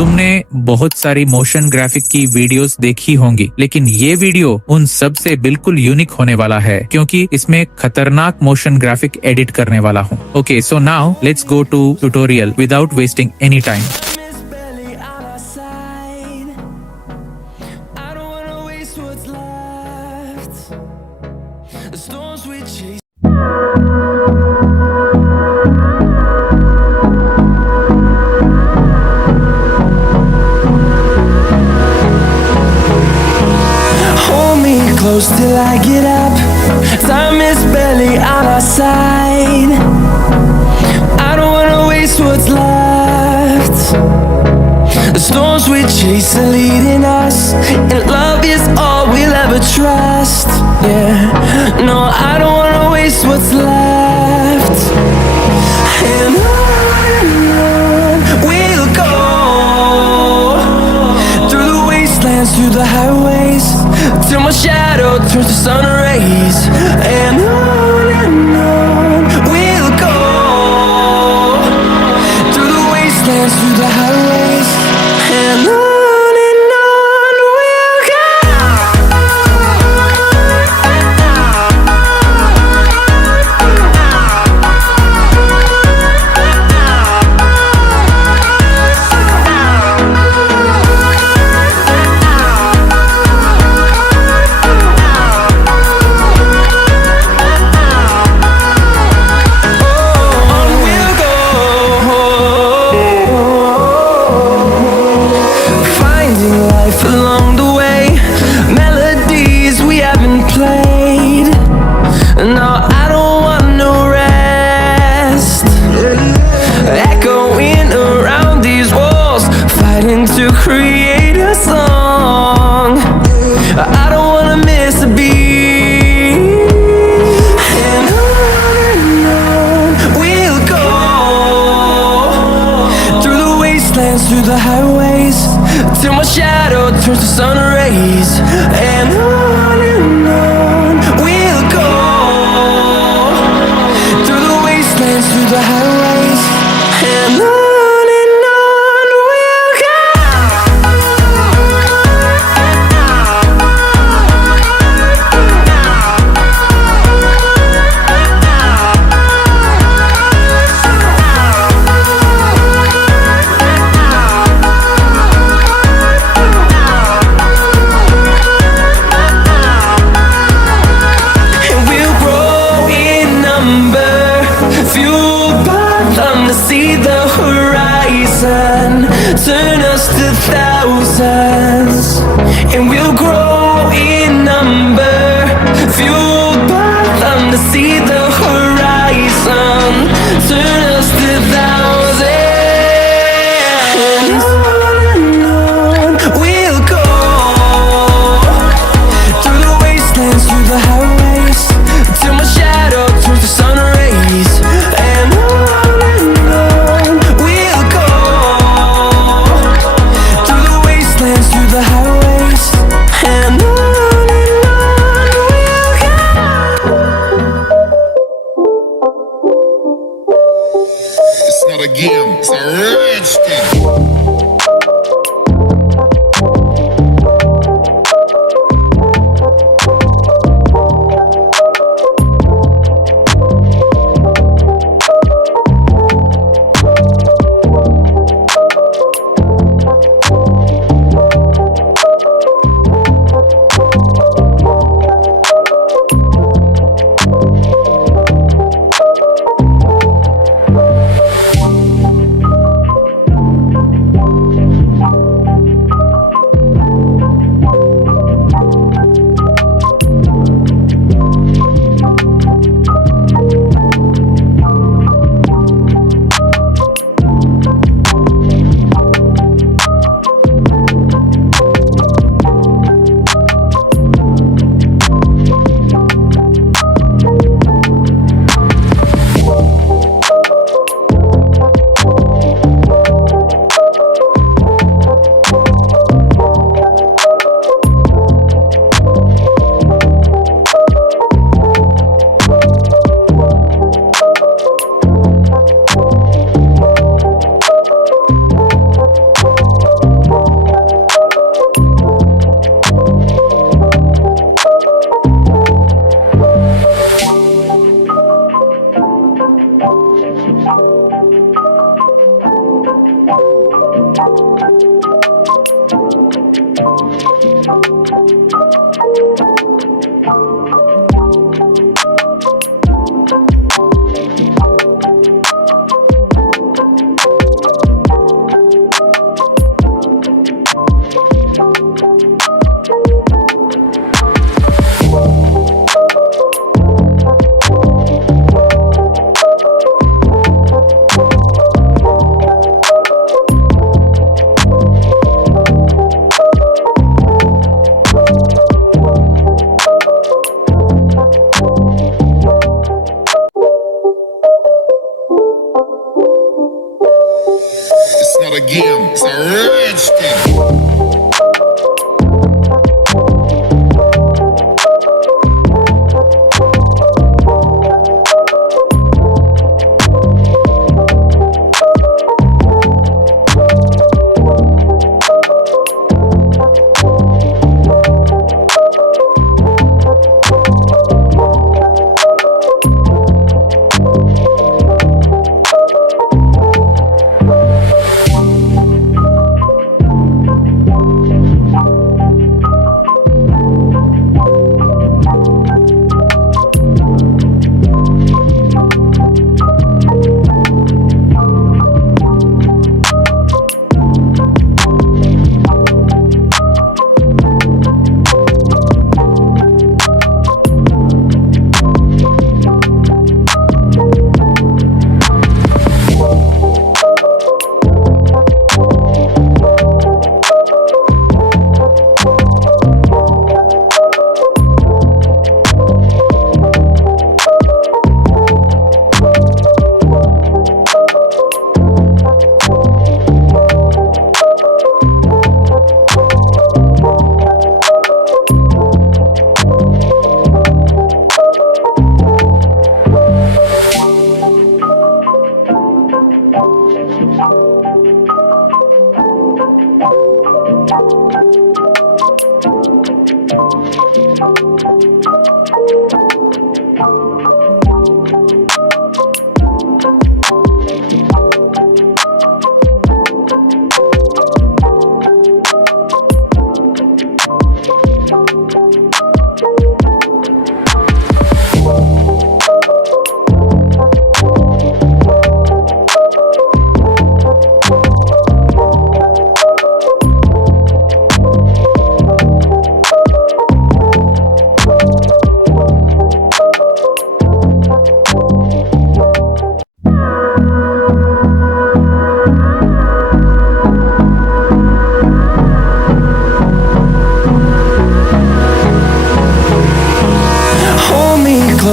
तुमने बहुत सारी मोशन ग्राफिक की वीडियोस देखी होंगी, लेकिन ये वीडियो उन सब से बिल्कुल यूनिक होने वाला है क्योंकि इसमें खतरनाक मोशन ग्राफिक एडिट करने वाला हूँ। Okay, so now let's go to tutorial without wasting any time. Close till I get up. Time is barely on our side. I don't wanna waste what's left. The storms we chase are leading us, and love is all we'll ever trust. Yeah, no, I don't wanna waste what's left. And on we'll go, through the wastelands, through the highways, till my shadow turns to sun rays. And on we'll go, through the wastelands, through the highways. And on we'll go. Along the way, melodies we haven't played. No, I don't want no rest. Echoing around these walls, fighting to create a song. I don't wanna miss a beat. And on we'll go, through the wastelands, through the highways, till my shadow turns to sun rays. And on we'll go, through the wastelands, through the highways. And on we'll go. See the horizon, turn us to thousands, and we'll grow in number, fueled by them to see the horizon, turn us to thousands. And on we'll go, through the wastelands, through the highways, till my shadow turns to sun rays. And through the highways. And on we'll go.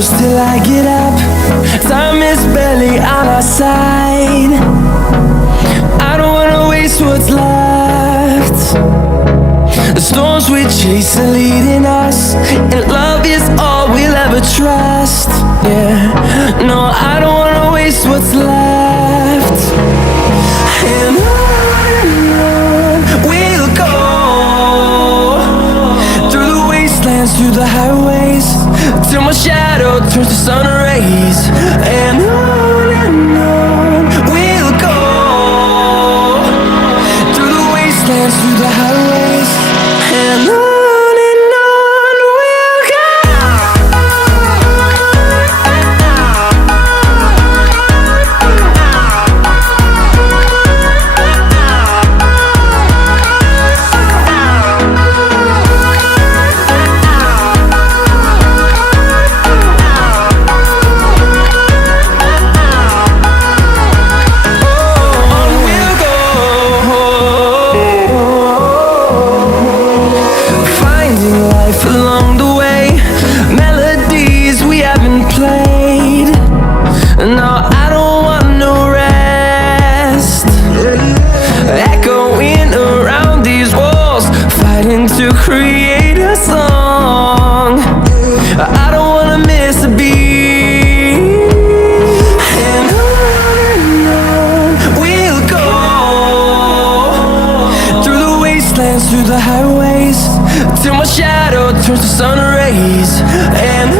close till I get up. Time is barely on our side. I don't wanna waste what's left. The storms we chase are leading us, and love is all we'll ever trust. Yeah, no, I don't wanna waste what's left. And on we'll go, through the wastelands, through the highways, till my shadow turns to sun rays. And on we'll go, through the wastelands, through the highways, and on we'll go. Along the way, melodies we haven't played. No, I don't want no rest. Echoing around these walls, fighting to create a song. I don't wanna miss a beat. And on we'll go, through the wastelands, through the highways, till my shadow turns to sun rays. And